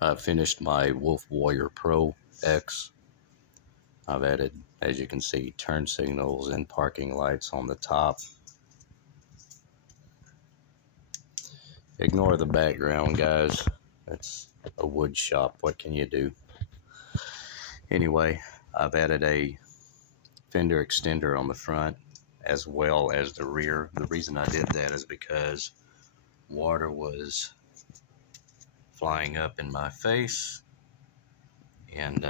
I finished my Wolf Warrior Pro X. I've added, as you can see, turn signals and parking lights on the top. Ignore the background, guys. It's a wood shop. What can you do? Anyway, I've added a fender extender on the front as well as the rear. The reason I did that is because water was flying up in my face, and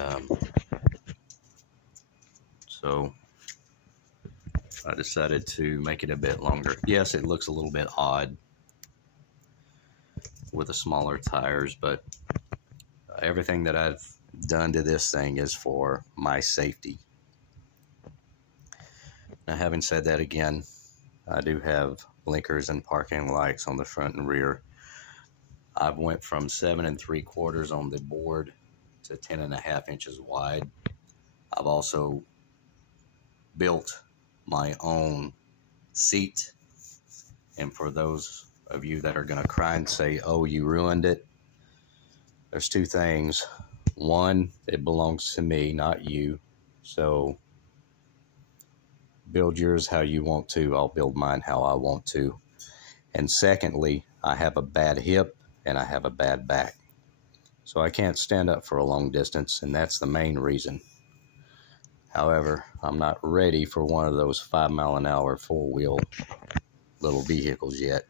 so I decided to make it a bit longer. Yes, it looks a little bit odd with the smaller tires, but everything that I've done to this thing is for my safety. Now, having said that, again, I do have blinkers and parking lights on the front and rear. I've went from 7 3/4 on the board to 10.5 inches wide. I've also built my own seat, and for those of you that are going to cry and say, oh, you ruined it, there's two things. One, it belongs to me, not you, so build yours how you want to. I'll build mine how I want to. And secondly, I have a bad hip and I have a bad back, so I can't stand up for a long distance, and that's the main reason. However, I'm not ready for one of those 5-mile-an-hour four-wheel little vehicles yet.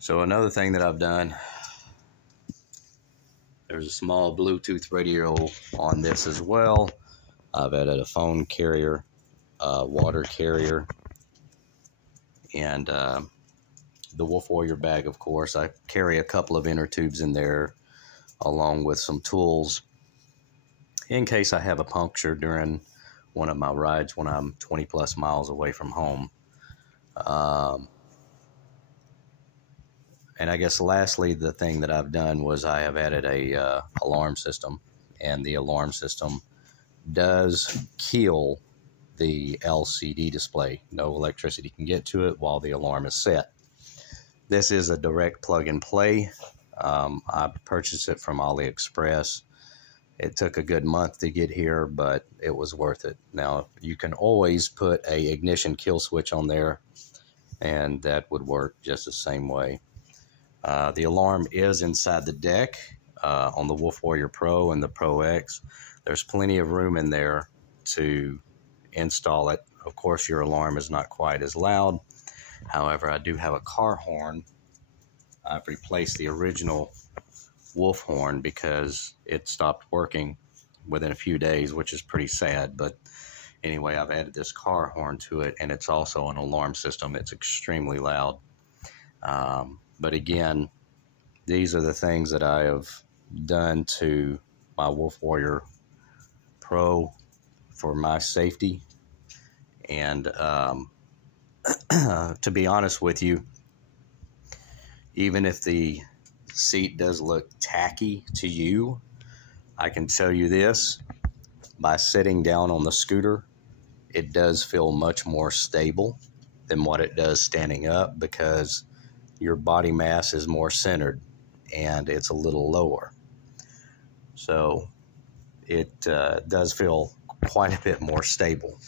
So another thing that I've done, there's a small Bluetooth radio on this as well. I've added a phone carrier, a water carrier, and the Wolf Warrior bag, of course. I carry a couple of inner tubes in there along with some tools in case I have a puncture during one of my rides when I'm 20 plus miles away from home. And I guess lastly, the thing that I've done was I have added a alarm system, and the alarm system does kill the LCD display. No electricity can get to it while the alarm is set. This is a direct plug and play. I purchased it from AliExpress. It took a good month to get here, but it was worth it. Now, you can always put a ignition kill switch on there, and that would work just the same way. The alarm is inside the deck on the Wolf Warrior Pro and the Pro X. There's plenty of room in there to install it. Of course, your alarm is not quite as loud. However, I do have a car horn. I've replaced the original Wolf horn because it stopped working within a few days, which is pretty sad. But anyway, I've added this car horn to it, and it's also an alarm system. It's extremely loud. But again, these are the things that I have done to my Wolf Warrior Pro for my safety. And to be honest with you, even if the seat does look tacky to you, I can tell you this: by sitting down on the scooter, it does feel much more stable than what it does standing up, because your body mass is more centered and it's a little lower. So it does feel quite a bit more stable.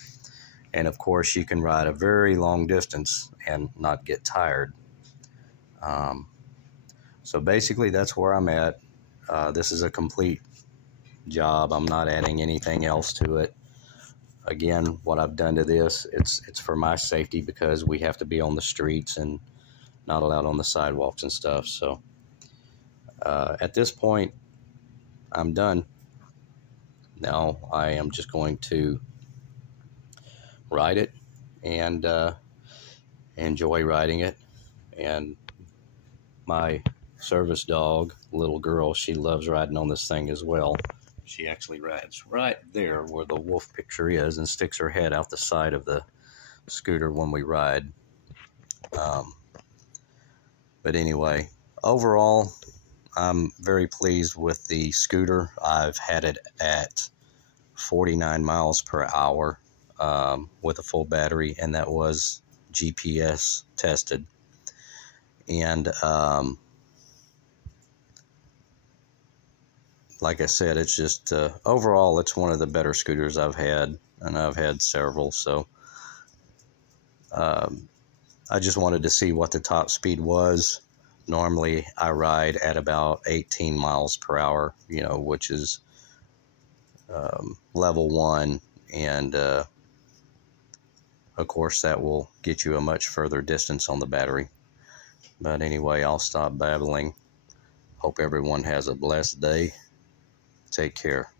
And of course, you can ride a very long distance and not get tired. So basically, that's where I'm at. This is a complete job. I'm not adding anything else to it. Again, what I've done to this, it's for my safety, because we have to be on the streets and not allowed on the sidewalks and stuff. So at this point, I'm done. Now I am just going to ride it and enjoy riding it. And my service dog, little girl, she loves riding on this thing as well. She actually rides right there where the wolf picture is and sticks her head out the side of the scooter when we ride. But anyway, overall, I'm very pleased with the scooter. I've had it at 49 miles per hour with a full battery, and that was GPS tested. And like I said, it's just overall, it's one of the better scooters I've had, and I've had several. So I just wanted to see what the top speed was. Normally, I ride at about 18 miles per hour, you know, which is level 1, and of course, that will get you a much further distance on the battery. But anyway, I'll stop babbling. Hope everyone has a blessed day. Take care.